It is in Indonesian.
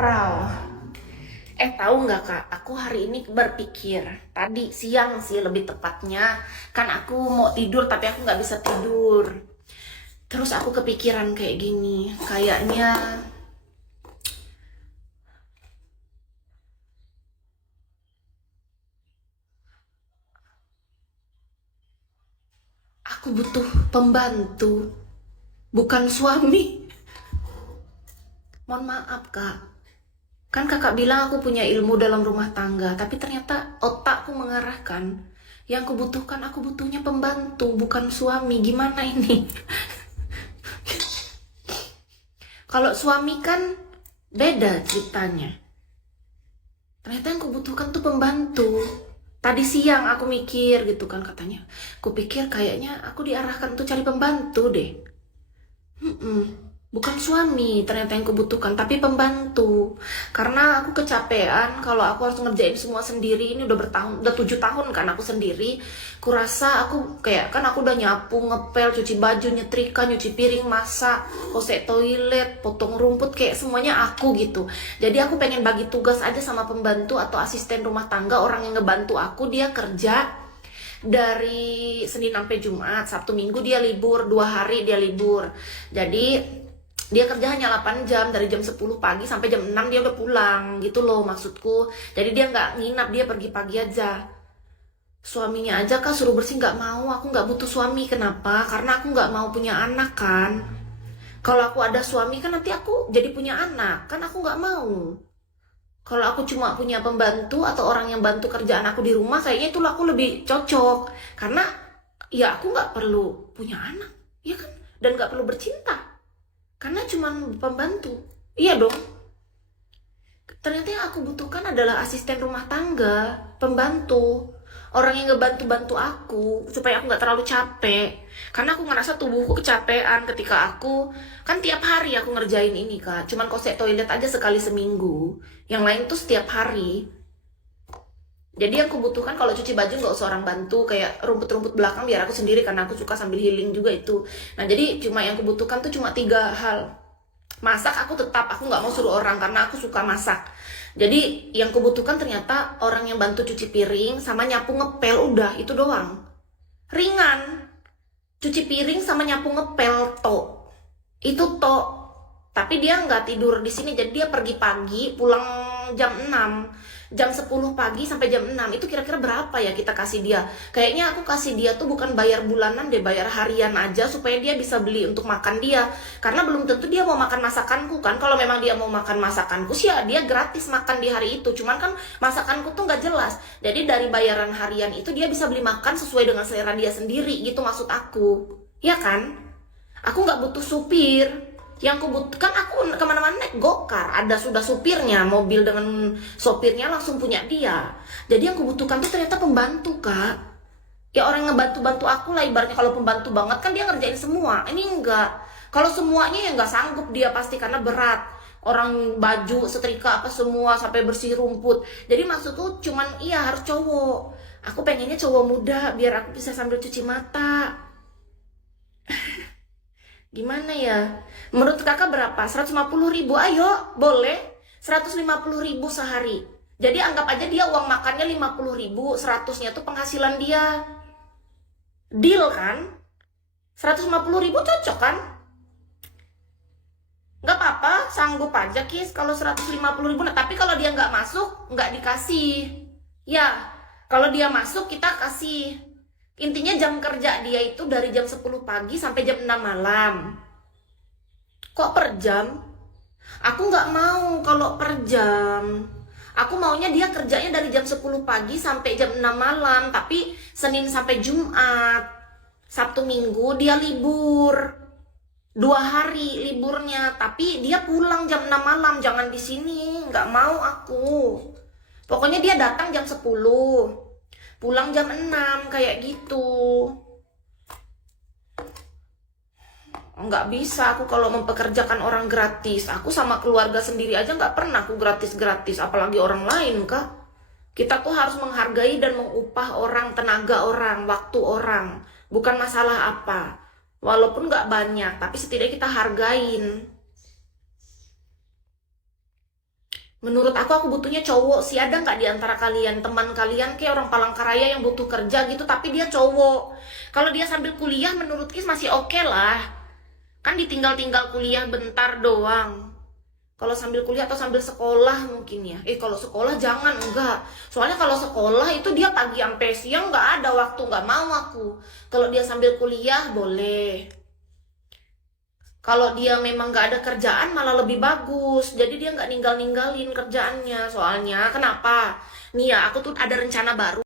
Rau. Tahu nggak Kak, aku hari ini berpikir, tadi siang sih lebih tepatnya, kan aku mau tidur tapi aku nggak bisa tidur. Terus aku kepikiran kayak gini, kayaknya aku butuh pembantu, bukan suami. Mohon maaf Kak, kan kakak bilang aku punya ilmu dalam rumah tangga, tapi ternyata otakku mengarahkan, yang kubutuhkan aku butuhnya pembantu, bukan suami. Gimana ini? Kalau suami kan beda ceritanya. Ternyata yang kubutuhkan tuh pembantu. Tadi siang aku mikir gitu kan katanya. Kupikir kayaknya aku diarahkan tuh cari pembantu deh. Bukan suami ternyata yang kubutuhkan, tapi pembantu. Karena aku kecapean kalau aku harus ngerjain semua sendiri. Ini udah 7 tahun kan aku sendiri. Kurasa aku kayak, kan aku udah nyapu, ngepel, cuci baju, nyetrika, nyuci piring, masak, kosek toilet, potong rumput, kayak semuanya aku gitu. Jadi aku pengen bagi tugas aja sama pembantu atau asisten rumah tangga, orang yang ngebantu aku. Dia kerja dari Senin sampai Jumat, Sabtu Minggu dia libur, 2 hari dia libur. Jadi dia kerja hanya 8 jam, dari jam 10 pagi sampai jam 6 dia udah pulang, gitu loh maksudku. Jadi dia nggak nginap, dia pergi pagi aja. Suaminya aja Kak suruh bersih nggak mau, aku nggak butuh suami. Kenapa? Karena aku nggak mau punya anak kan. Kalau aku ada suami kan nanti aku jadi punya anak, kan aku nggak mau. Kalau aku cuma punya pembantu atau orang yang bantu kerjaan aku di rumah, kayaknya itu aku lebih cocok. Karena ya aku nggak perlu punya anak, ya kan? Dan nggak perlu bercinta. Karena cuma pembantu. Iya dong. Ternyata yang aku butuhkan adalah asisten rumah tangga, pembantu. Orang yang ngebantu-bantu aku, supaya aku nggak terlalu capek. Karena aku ngerasa tubuhku kecapean ketika aku, kan tiap hari aku ngerjain ini Kak. Cuman kosek toilet aja sekali seminggu. Yang lain tuh setiap hari. Jadi yang kubutuhkan kalau cuci baju nggak usah orang bantu, kayak rumput-rumput belakang biar aku sendiri karena aku suka sambil healing juga itu. Nah jadi cuma yang kubutuhkan tuh cuma 3 hal. Masak aku tetap, aku nggak mau suruh orang karena aku suka masak. Jadi yang kubutuhkan ternyata orang yang bantu cuci piring sama nyapu ngepel, udah itu doang. Ringan. Cuci piring sama nyapu ngepel tok. Itu tok. Tapi dia nggak tidur di sini, jadi dia pergi pagi, pulang jam 6, jam 10 pagi sampai jam 6. Itu kira-kira berapa ya kita kasih dia? Kayaknya aku kasih dia tuh bukan bayar bulanan deh, bayar harian aja supaya dia bisa beli untuk makan dia. Karena belum tentu dia mau makan masakanku kan. Kalau memang dia mau makan masakanku sih ya dia gratis makan di hari itu. Cuman kan masakanku tuh nggak jelas. Jadi dari bayaran harian itu dia bisa beli makan sesuai dengan selera dia sendiri, gitu maksud aku. Ya kan? Aku nggak butuh supir. Yang kubutuhkan, aku kemana-mana naik gokar, ada sudah supirnya, mobil dengan sopirnya langsung punya dia. Jadi yang kubutuhkan tuh ternyata pembantu Kak. Ya orang ngebantu-bantu aku lah ibaratnya. Kalau pembantu banget kan dia ngerjain semua, ini enggak. Kalau semuanya ya nggak sanggup dia pasti karena berat. Orang baju, setrika apa semua sampai bersih rumput. Jadi maksudku cuman iya harus cowok. Aku pengennya cowok muda biar aku bisa sambil cuci mata. Gimana ya? Menurut kakak berapa? 150.000? Ayo, boleh. 150.000 sehari. Jadi anggap aja dia uang makannya 50.000, 100-nya tuh penghasilan dia. Deal kan? 150.000 cocok kan? Nggak apa-apa, sanggup aja Kis kalau 150.000. Nah, tapi kalau dia nggak masuk, nggak dikasih. Ya, kalau dia masuk kita kasih. Intinya jam kerja dia itu dari jam 10 pagi sampai jam 6 malam. Kok per jam? Aku nggak mau kalau per jam. Aku maunya dia kerjanya dari jam 10 pagi sampai jam 6 malam. Tapi Senin sampai Jumat, Sabtu Minggu dia libur. 2 hari liburnya. Tapi dia pulang jam 6 malam. Jangan di sini. Nggak mau aku. Pokoknya dia datang jam 10. Pulang jam 6 kayak gitu. Nggak bisa aku kalau mempekerjakan orang gratis. Aku sama keluarga sendiri aja nggak pernah aku gratis-gratis, apalagi orang lain Kak. Kita tuh harus menghargai dan mengupah orang, tenaga orang, waktu orang. Bukan masalah apa. Walaupun nggak banyak, tapi setidaknya kita hargain. Menurut aku butuhnya cowok sih. Ada nggak di antara kalian, teman kalian kayak orang Palangkaraya yang butuh kerja gitu, tapi dia cowok? Kalau dia sambil kuliah, menurut Kis masih oke lah. Kan ditinggal-tinggal kuliah bentar doang. Kalau sambil kuliah atau sambil sekolah mungkin ya. Kalau sekolah jangan, enggak. Soalnya kalau sekolah itu dia pagi sampai siang nggak ada waktu, nggak mau aku. Kalau dia sambil kuliah boleh. Kalau dia memang nggak ada kerjaan malah lebih bagus. Jadi dia nggak ninggalin kerjaannya. Soalnya kenapa? Nih ya, aku tuh ada rencana baru.